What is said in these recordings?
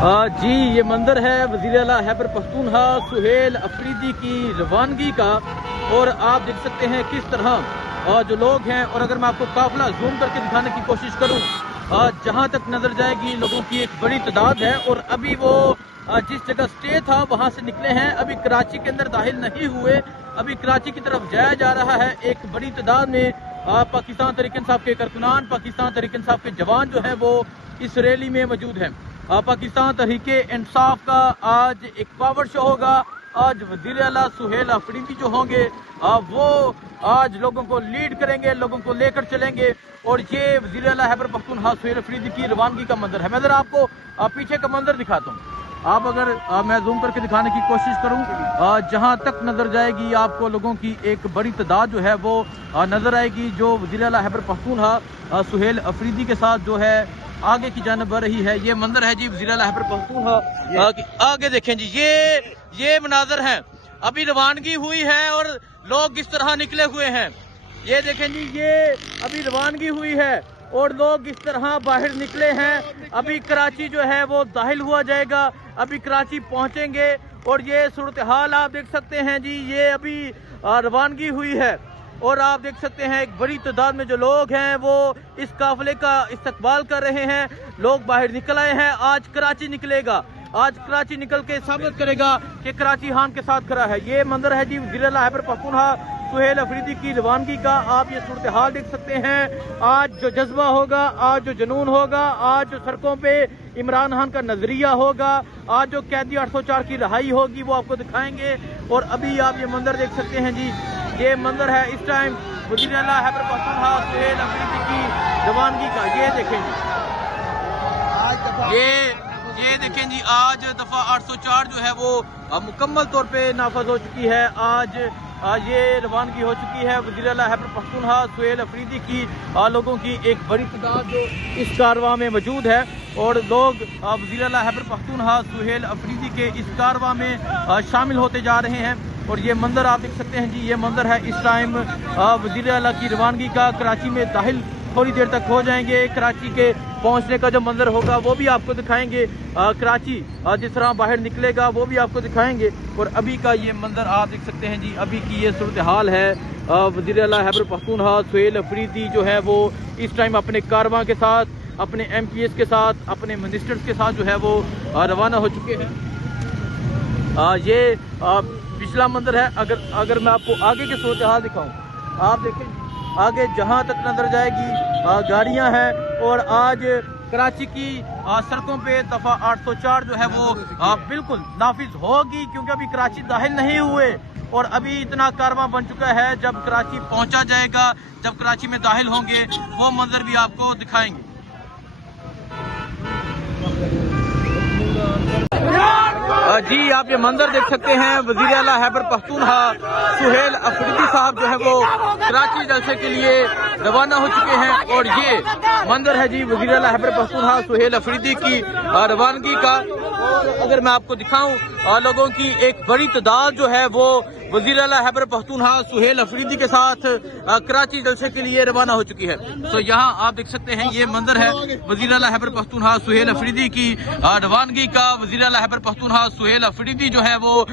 جی یہ منظر ہے وزیر اعلیٰ خیبر پختونخوا سہیل افریدی کی روانگی کا، اور آپ دیکھ سکتے ہیں کس طرح جو لوگ ہیں، اور اگر میں آپ کو قافلہ زوم کر کے دکھانے کی کوشش کروں، جہاں تک نظر جائے گی لوگوں کی ایک بڑی تعداد ہے، اور ابھی وہ جس جگہ سٹے تھا وہاں سے نکلے ہیں، ابھی کراچی کے اندر داخل نہیں ہوئے، ابھی کراچی کی طرف جایا جا رہا ہے۔ ایک بڑی تعداد میں پاکستان تحریک انصاف کے کارکنان، پاکستان تحریک انصاف کے جوان جو ہیں وہ اس ریلی میں موجود ہیں۔ پاکستان تحریک انصاف کا آج ایک پاور شو ہوگا۔ آج وزیر اعلیٰ سہیل افریدی جو ہوں گے وہ آج لوگوں کو لیڈ کریں گے، لوگوں کو لے کر چلیں گے، اور یہ وزیر اعلیٰ خیبر پختونخوا سہیل افریدی کی روانگی کا منظر ہے۔ میں ذرا آپ کو پیچھے کا منظر دکھاتا ہوں۔ آپ اگر میں زوم کر کے دکھانے کی کوشش کروں، جہاں تک نظر جائے گی آپ کو لوگوں کی ایک بڑی تعداد جو ہے وہ نظر آئے گی، جو وزیر اعلیٰ خیبر پختونخوا سہیل افریدی کے ساتھ جو ہے آگے کی جانب بڑھ رہی ہے۔ یہ منظر ہے جی وزیر اعلیٰ خیبر پختونخوا، آگے دیکھیں جی، یہ مناظر ہیں، ابھی روانگی ہوئی ہے اور لوگ اس طرح نکلے ہوئے ہیں۔ یہ دیکھیں جی، یہ ابھی روانگی ہوئی ہے اور لوگ اس طرح باہر نکلے ہیں۔ ابھی کراچی جو ہے وہ داخل ہوا جائے گا، ابھی کراچی پہنچیں گے، اور یہ صورتحال آپ دیکھ سکتے ہیں جی، یہ ابھی روانگی ہوئی ہے، اور آپ دیکھ سکتے ہیں ایک بڑی تعداد میں جو لوگ ہیں وہ اس قافلے کا استقبال کر رہے ہیں۔ لوگ باہر نکل آئے ہیں۔ آج کراچی نکلے گا، آج کراچی نکل کے ثابت کرے گا کہ کراچی ہان کے ساتھ کھڑا ہے۔ یہ منظر ہے جی وزیر اعلیٰ خیبر پختونخوا سہیل افریدی کی روانگی کا۔ آپ یہ صورتحال دیکھ سکتے ہیں۔ آج جو جذبہ ہوگا، آج جو جنون ہوگا، آج جو سڑکوں پہ عمران خان کا نظریہ ہوگا، آج جو قیدی 804 کی رہائی ہوگی وہ آپ کو دکھائیں گے۔ اور ابھی آپ یہ منظر دیکھ سکتے ہیں جی، یہ منظر ہے اس ٹائم وزیر اعلیٰ خیبر پختونخوا سہیل افریدی کی روانگی کا۔ یہ دیکھیں جی، یہ دیکھیں جی، آج دفعہ 804 جو ہے وہ مکمل طور پہ نافذ ہو چکی ہے۔ آج یہ روانگی ہو چکی ہے وزیر اعلیٰ خیبر پختونخوا سہیل افریدی کی۔ لوگوں کی ایک بڑی تعداد جو اس کارواں میں موجود ہے، اور لوگ وزیر اعلیٰ خیبر پختونخوا سہیل افریدی کے اس کارواں میں شامل ہوتے جا رہے ہیں۔ اور یہ منظر آپ دیکھ سکتے ہیں جی، یہ منظر ہے اس ٹائم وزیر اعلیٰ کی روانگی کا۔ کراچی میں داخل تھوڑی دیر تک ہو جائیں گے، کراچی کے پہنچنے کا جو منظر ہوگا وہ بھی آپ کو دکھائیں گے۔ کراچی جس طرح باہر نکلے گا وہ بھی آپ کو دکھائیں گے۔ اور ابھی کا یہ منظر آپ دیکھ سکتے ہیں جی، ابھی کی یہ صورتحال ہے۔ وزیر اعلیٰ خیبر پختونخوا سہیل افریدی جو ہے وہ اس ٹائم اپنے کارواں کے ساتھ، اپنے ایم پی ایس کے ساتھ، اپنے منسٹرز کے ساتھ جو ہے وہ روانہ ہو چکے ہیں۔ یہ پچھلا منظر ہے۔ اگر میں آپ کو آگے کے صورتحال دکھاؤں، آپ دیکھیں آگے جہاں تک نظر جائے گی گاڑیاں ہیں، اور آج کراچی کی سڑکوں پہ دفعہ 804 جو ہے وہ بالکل نافذ ہوگی، کیونکہ ابھی کراچی داخل نہیں ہوئے، اور ابھی اتنا کارواں بن چکا ہے۔ جب کراچی پہنچا جائے گا، جب کراچی میں داخل ہوں گے، وہ منظر بھی آپ کو دکھائیں گے۔ جی آپ یہ منظر دیکھ سکتے ہیں، وزیر اعلیٰ خیبر پختونخوا سہیل افریدی صاحب جو ہے وہ کراچی جلسے کے لیے روانہ ہو چکے ہیں، اور یہ منظر ہے جی وزیر اعلیٰ خیبر پختونخوا سہیل افریدی کی روانگی کا۔ اور اگر میں آپ کو دکھاؤں، لوگوں کی ایک بڑی تعداد جو ہے وہ وزیر اعلیٰ خیبر پختونخوا سہیل افریدی کے ساتھ کراچی جلسے کے لیے روانہ ہو چکی ہے۔ تو یہاں آپ دیکھ سکتے ہیں یہ منظر ہے وزیر اعلیٰ خیبر پختونخوا سہیل افریدی کی روانگی کا۔ وزیر اعلیٰ خیبر پختونخوا سہیل افریدی جو ہے وہ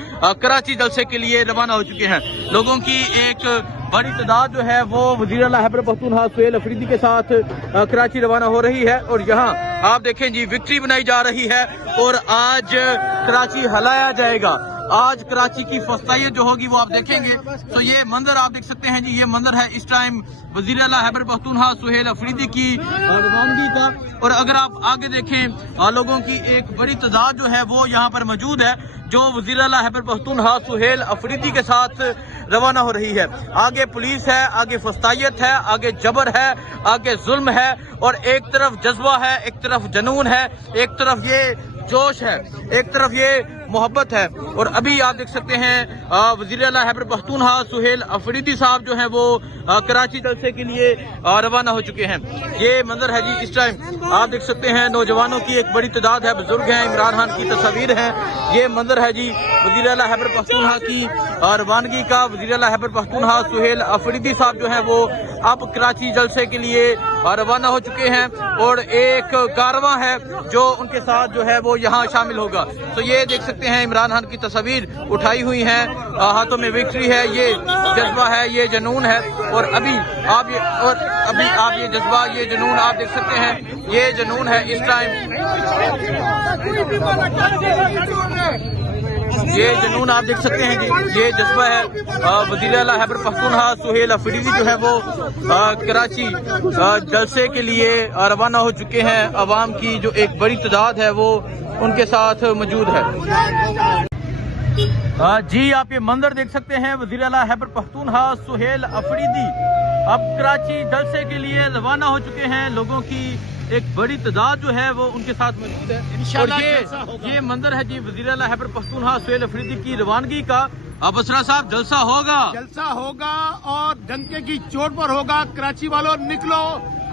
کراچی جلسے کے لیے روانہ ہو چکے ہیں۔ لوگوں کی ایک بڑی تعداد جو ہے وہ وزیر اعلیٰ خیبر پختونخوا سہیل افریدی کے ساتھ کراچی روانہ ہو رہی ہے، اور یہاں آپ دیکھیں جی وکٹری بنائی جا رہی ہے، اور آج کراچی ہلایا جائے گا۔ آج کراچی کی فستائیت جو ہوگی وہ آپ دیکھیں گے۔ تو یہ منظر آپ دیکھ سکتے ہیں جی، یہ منظر ہے اس ٹائم وزیر اعلیٰ خیبر پختونخوا سہیل افریدی کی روانگی کا۔ اور اگر آپ آگے دیکھیں، لوگوں کی ایک بڑی تعداد جو ہے وہ یہاں پر موجود ہے، جو وزیر اعلیٰ خیبر پختونخوا سہیل افریدی کے ساتھ روانہ ہو رہی ہے۔ آگے پولیس ہے، آگے فستائیت ہے، آگے جبر ہے، آگے ظلم ہے، اور ایک طرف جذبہ ہے، ایک طرف جنون ہے، ایک طرف یہ جوش ہے، ایک طرف یہ محبت ہے۔ اور ابھی آپ دیکھ سکتے ہیں وزیر اعلیٰ خیبر پختونخوا سہیل افریدی صاحب جو ہیں وہ کراچی جلسے کے لیے روانہ ہو چکے ہیں۔ یہ منظر ہے جی اس ٹائم آپ دیکھ سکتے ہیں، نوجوانوں کی ایک بڑی تعداد ہے، بزرگ ہیں، عمران خان کی تصاویر ہیں۔ یہ منظر ہے جی وزیر اعلیٰ خیبر پختونخوا کی روانگی کا وزیر اعلیٰ خیبر پختونخوا سہیل افریدی صاحب جو ہیں وہ اب کراچی جلسے کے لیے روانہ ہو چکے ہیں اور ایک کارواں ہے جو ان کے ساتھ جو ہے وہ یہاں شامل ہوگا. تو یہ دیکھ سکتے ہیں عمران خان کی تصاویر اٹھائی ہوئی ہیں, ہاتھوں میں وکٹری ہے, یہ جذبہ ہے, یہ جنون ہے. اور ابھی آپ یہ جذبہ, یہ جنون آپ دیکھ سکتے ہیں, یہ جنون ہے اس ٹائم, یہ جنون آپ دیکھ سکتے ہیں جی, یہ جذبہ ہے. وزیر اعلیٰ خیبر پختونخوا سہیل افریدی جو ہے وہ کراچی جلسے کے لیے روانہ ہو چکے ہیں. عوام کی جو ایک بڑی تعداد ہے وہ ان کے ساتھ موجود ہے. جی آپ یہ منظر دیکھ سکتے ہیں, وزیر اعلیٰ خیبر پختونخوا سہیل افریدی اب کراچی جلسے کے لیے روانہ ہو چکے ہیں. لوگوں کی ایک بڑی تعداد جو ہے وہ ان کے ساتھ موجود ہے. اور یہ منظر ہے جی وزیر اعلیٰ خیبر پختونخوا سہیل افریدی کی روانگی کا. ابصرہ صاحب جلسہ ہوگا اور ڈنکے کی چوٹ پر ہوگا. کراچی والوں نکلو,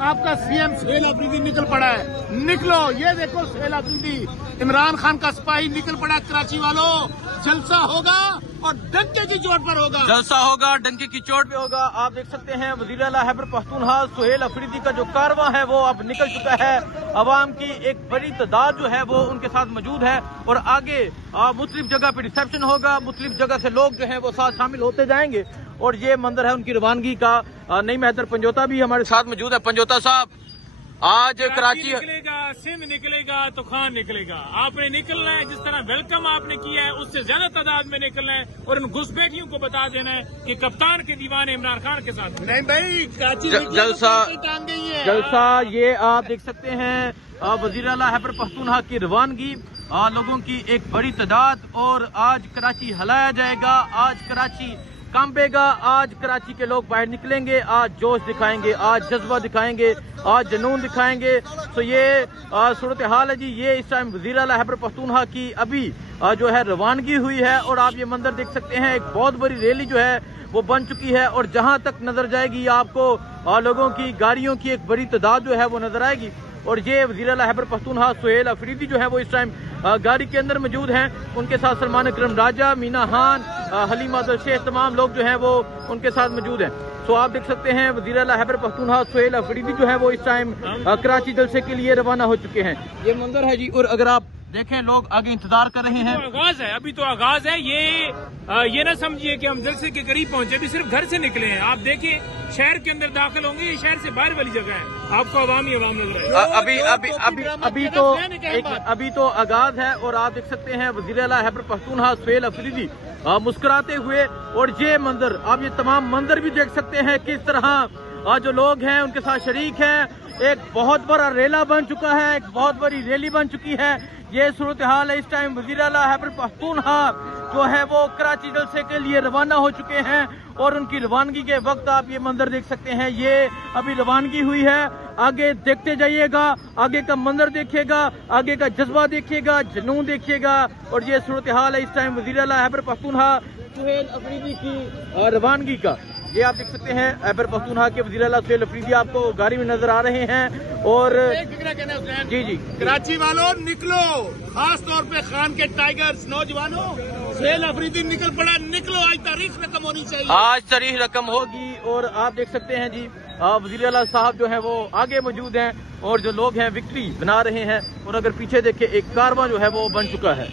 آپ کا سی ایم سہیل افریدی نکل پڑا ہے, نکلو. یہ دیکھو سہیل افریدی, عمران خان کا سپاہی نکل پڑا. کراچی والوں جلسہ ہوگا اور ڈنکے کی چوٹ پر ہوگا. جلسہ ہوگا, ڈنکے کی چوٹ پہ ہوگا. آپ دیکھ سکتے ہیں وزیر اعلیٰ خیبر پختونخوا سہیل افریدی کا جو کارواں ہے وہ اب نکل چکا ہے. عوام کی ایک بڑی تعداد جو ہے وہ ان کے ساتھ موجود ہے اور آگے مختلف جگہ پہ ریسیپشن ہوگا. مختلف جگہ سے لوگ جو ہیں وہ ساتھ شامل ہوتے جائیں گے. اور یہ منظر ہے ان کی روانگی کا. نئی مہتر پنجوتا بھی ہمارے ساتھ موجود ہے. پنجوتا صاحب, آج کراچی نکلے گا, سندھ نکلے گا تو خان نکلے گا. آپ نے نکلنا ہے, جس طرح ویلکم آپ نے کیا ہے اس سے زیادہ تعداد میں نکلنا ہے اور ان گھسپیٹیوں کو بتا دینا ہے کہ کپتان کے دیوانے عمران خان کے ساتھ نہیں بھائی, کراچی جلسہ یہ آپ دیکھ سکتے ہیں وزیر اعلیٰ خیبر پختونخوا کی روانگی, لوگوں کی ایک بڑی تعداد. اور آج کراچی ہلایا جائے گا, آج کراچی کانپے گا, آج کراچی کے لوگ باہر نکلیں گے, آج جوش دکھائیں گے, آج جذبہ دکھائیں گے, آج جنون دکھائیں گے. تو یہ صورتحال ہے جی. یہ اس ٹائم وزیر اعلیٰ خیبر پختونخوا کی ابھی جو ہے روانگی ہوئی ہے اور آپ یہ منظر دیکھ سکتے ہیں. ایک بہت بڑی ریلی جو ہے وہ بن چکی ہے اور جہاں تک نظر جائے گی آپ کو لوگوں کی گاڑیوں کی ایک بڑی تعداد جو ہے وہ نظر آئے گی. اور یہ وزیر اعلیٰ خیبر پختونخوا سہیل افریدی جو ہے وہ اس ٹائم گاڑی کے اندر موجود ہیں. ان کے ساتھ سلمان اکرم راجہ, مینا خان, حلیم عادل شیخ, تمام لوگ جو ہیں وہ ان کے ساتھ موجود ہیں. تو آپ دیکھ سکتے ہیں وزیر اعلیٰ خیبر پختونخوا سہیل افریدی جو ہے وہ اس ٹائم کراچی جلسے کے لیے روانہ ہو چکے ہیں. یہ منظر ہے جی. اور اگر آپ دیکھیں لوگ آگے انتظار کر رہے ہیں. آغاز ہے, ابھی تو آغاز ہے. یہ نہ سمجھیے کہ ہم جلسے کے قریب پہنچے, ابھی صرف گھر سے نکلے ہیں. آپ دیکھیں شہر کے اندر داخل ہوں گے, یہ شہر سے باہر والی جگہ ہے. آپ کو عوام نظر آئے. ابھی تو آغاز ہے. اور آپ دیکھ سکتے ہیں وزیر اعلیٰ خیبر پختونخوا سہیل افریدی مسکراتے ہوئے. اور یہ منظر, آپ یہ تمام منظر بھی دیکھ سکتے ہیں کس طرح جو لوگ ہیں ان کے ساتھ شریک ہیں. ایک بہت بڑا ریلا بن چکا ہے, ایک بہت بڑی ریلی بن چکی ہے. یہ صورتحال ہے اس ٹائم. وزیر اعلیٰ خیبر پختونخوا جو ہے وہ کراچی جلسے کے لیے روانہ ہو چکے ہیں اور ان کی روانگی کے وقت آپ یہ منظر دیکھ سکتے ہیں. یہ ابھی روانگی ہوئی ہے. آگے دیکھتے جائیے گا, آگے کا منظر دیکھیے گا, آگے کا جذبہ دیکھیے گا, جنون دیکھیے گا. اور یہ صورتحال ہے اس ٹائم وزیر اعلیٰ خیبر پختونخوا سہیل افریدی کی روانگی کا. یہ آپ دیکھ سکتے ہیں خیبر پختونخوا کے وزیر اعلیٰ سہیل افریدی آپ کو گاڑی میں نظر آ رہے ہیں. اور جی کراچی والوں نکلو, خاص طور پہ خان کے ٹائیگرز نوجوانوں, سہیل افریدی نکل پڑا, نکلو. آج تاریخ رقم ہونی چاہیے, آج تاریخ رقم ہوگی. اور آپ دیکھ سکتے ہیں جی وزیر اعلیٰ صاحب جو ہیں وہ آگے موجود ہیں اور جو لوگ ہیں وکٹری بنا رہے ہیں. اور اگر پیچھے دیکھیں ایک کارواں جو ہے وہ بن چکا ہے.